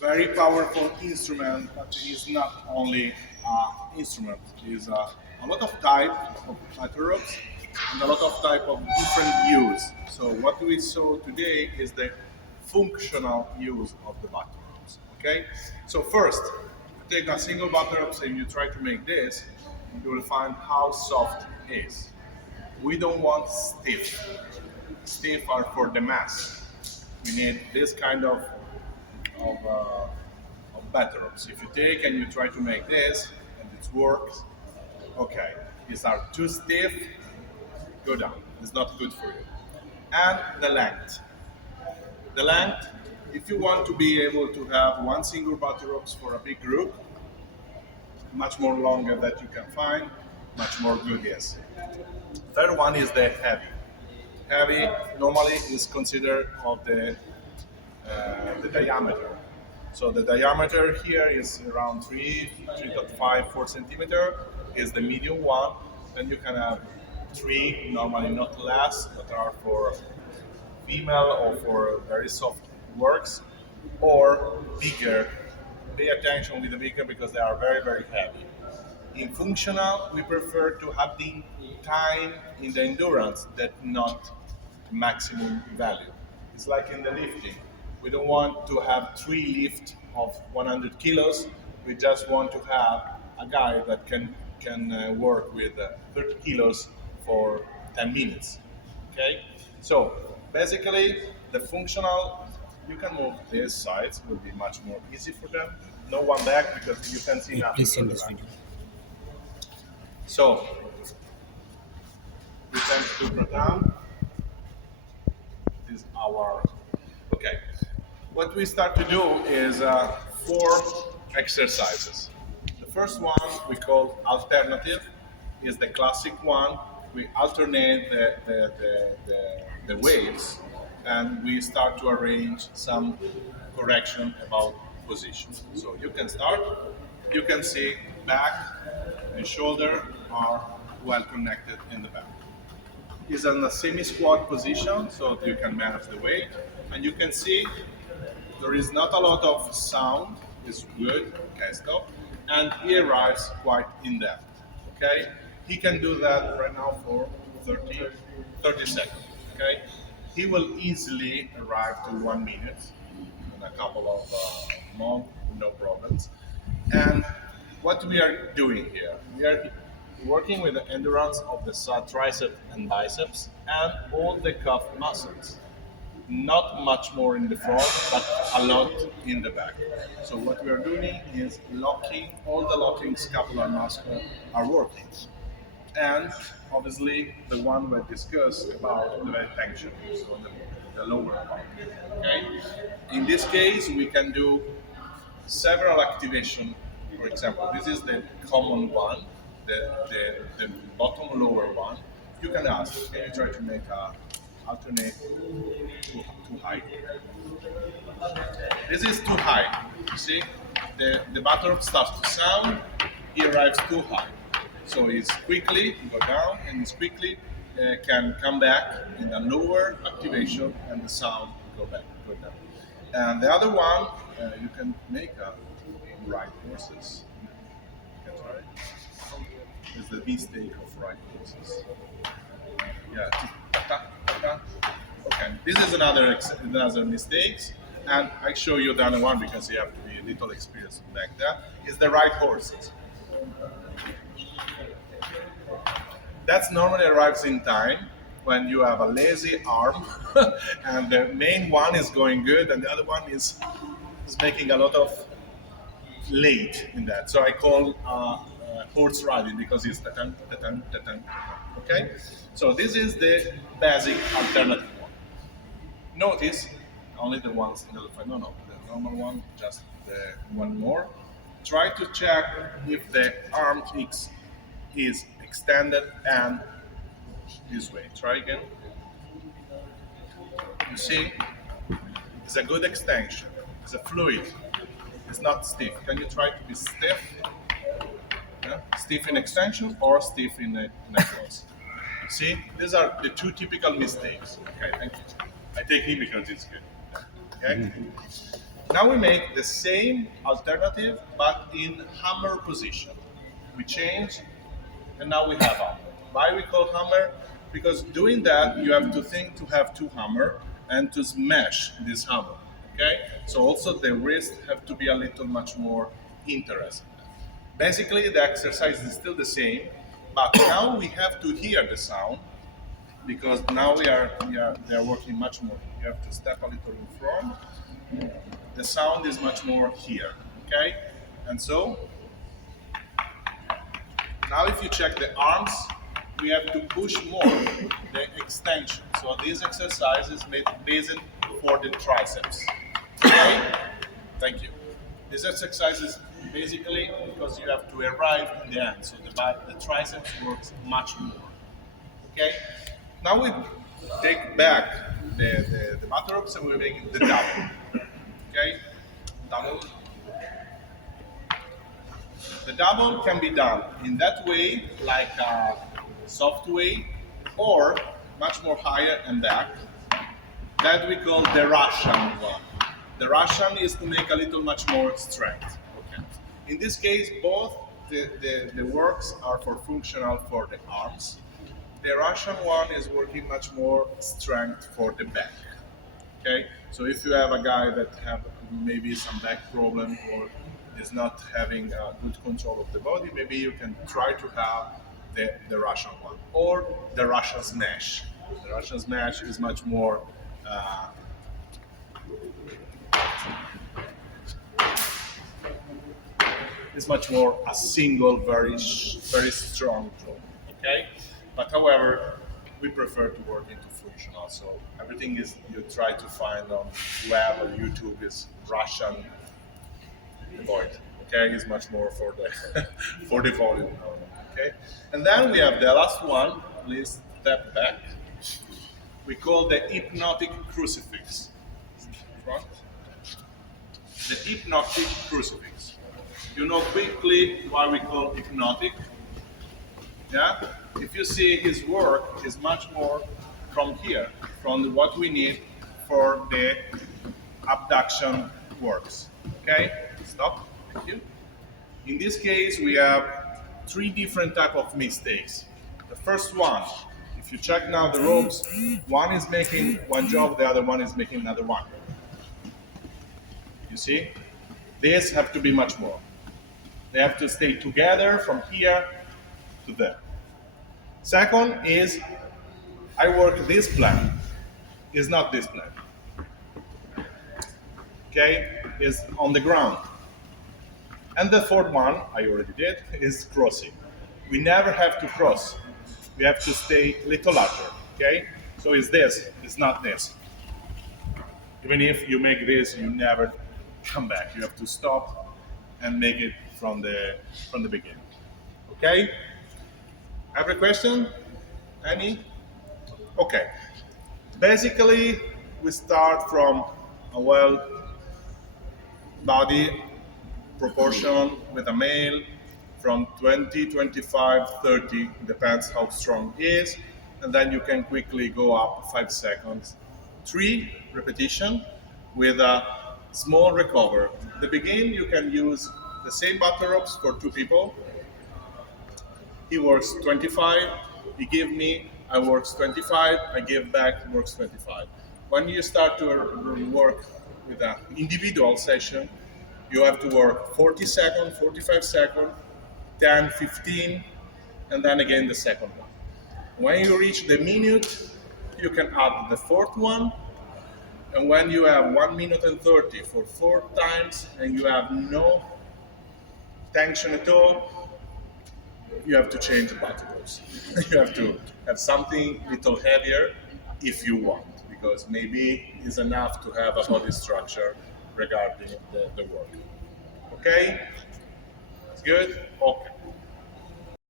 very powerful instrument, but it is not only instrument. It is a lot of type of battle ropes and a lot of type of different use. So what we saw today is the functional use of the battle ropes. Okay, so first, take a single battle ropes and you try to make this, you will find how soft it is. We don't want stiff. Stiff are for the mass. We need this kind of batteries. If you take and you try to make this and it works, okay, these are too stiff, go down. It's not good for you. And the length. The length, if you want to be able to have one single battle ropes for a big group, much more longer that you can find, much more good is. Third one is the heavy. Heavy normally is considered of the diameter. So the diameter here is around 3.5, 4 centimeter is the medium one. Then you can have 3, normally not less, that are for female or for very soft works, or bigger. Pay attention with the bigger because they are very, very heavy. In functional, we prefer to have the time in the endurance that not maximum value. It's like in the lifting. We don't want to have 3 lift of 100 kilos. We just want to have a guy that can work with 30 kilos for 10 minutes. Okay, so basically the functional, you can move these sides, will be much more easy for them. No one back because you can see nothing. Please from send the this back. video. So we tend to put down. This is our okay. What we start to do is 4 exercises. The first one we call alternative is the classic one. We alternate the waves and we start to arrange some correction about position. So you can start, you can see back and shoulder are well connected in the back. Is in a semi-squat position, so you can manage the weight, and you can see there is not a lot of sound. It's good. Okay, stop. And he arrives quite in depth. Okay, he can do that right now for 30 seconds. Okay, he will easily arrive to 1 minute in a couple of months, no problems. And what we are doing here, we are working with the endurance of the tricep and biceps and all the calf muscles. Not much more in the front, but a lot in the back. So what we are doing is locking, all the locking scapular muscles are working. And obviously the one we discussed about the tension, so the lower part. Okay? In this case, we can do several activation. For example, this is the common one, the bottom lower one. You can ask, can you try to make a alternate too high? This is too high. You see, the button starts to sound, it arrives too high. So it's quickly go down and it's quickly can come back in a lower activation and the sound go down. And the other one, you can make a right horses. You can try. It's the mistake of right horses. Yeah. Okay. This is another mistakes, and I show you the other one because you have to be a little experienced back there. Is the right horses. That's normally arrives in time when you have a lazy arm, and the main one is going good, and the other one is making a lot of late in that. So I call horse riding because it's ta-tan, ta-tan, ta-tan. Okay? So this is the basic alternative one. Notice only the ones in the left. No, the normal one, just the one more. Try to check if the arm is extended and this way. Try again. You see, it's a good extension. It's a fluid. It's not stiff. Can you try to be stiff? Yeah? Stiff in extension or stiff in a close. See, these are the 2 typical mistakes. Okay, thank you. I take him because it's good. Okay. Now we make the same alternative, but in hammer position. We change, and now we have hammer. Why we call hammer? Because doing that, you have to think to have two hammer and to smash this hammer. Okay, so also the wrist have to be a little much more interesting. Basically, the exercise is still the same, but now we have to hear the sound because now they are working much more. You have to step a little in front. The sound is much more here. Okay, and so now if you check the arms, we have to push more the extension. So this exercise is made based for the triceps. Okay? Thank you. This exercise is basically because you have to arrive in the end. So the triceps works much more. Okay? Now we take back the butterflies and we're making the double. Okay? Double. The double can be done in that way, like a soft way, or much more higher and back. That we call the Russian one. The Russian is to make a little much more strength. Okay. In this case, both the works are for functional for the arms. The Russian one is working much more strength for the back. Okay, so if you have a guy that have maybe some back problem or is not having a good control of the body, maybe you can try to have the Russian one or the Russian smash. The Russian smash is much more a single, very strong draw. Okay, but however, we prefer to work into functional. So everything is you try to find on web or YouTube is Russian. Avoid. Okay, is much more for the for the volume. Okay, and then we have the last one. Please step back. We call the hypnotic crucifix. Front. The hypnotic crucifix. You know quickly why we call hypnotic. Yeah, if you see his work is much more from here, from what we need for the abduction works. Okay, stop. Thank you. In this case, we have three different type of mistakes. The first one, if you check now the ropes, one is making one job, the other one is making another one. You see, these have to be much more. They have to stay together from here to there. Second is, I work this plan, is not this plan. Okay, is on the ground. And the fourth one, I already did, is crossing. We never have to cross. We have to stay a little larger, okay? So it's this, it's not this. Even if you make this, you never come back. You have to stop and make it from the beginning. Okay? Every question? Any? Okay. Basically, we start from a well body proportion with a male from 20, 25, 30, depends how strong he is, and then you can quickly go up 5 seconds. 3 repetition with a small recover. The begin you can use the same battle ropes for 2 people. He works 25, he give me, I works 25, I give back, works 25. When you start to work with an individual session, you have to work 40 seconds, 45 seconds, 10, 15, and then again the second one. When you reach the minute, you can add the fourth one, and when you have 1 minute and 30 for 4 times and you have no tension at all, you have to change the battle ropes. You have to have something a little heavier if you want, because maybe it's enough to have a body structure regarding the work. Okay? It's good? Okay.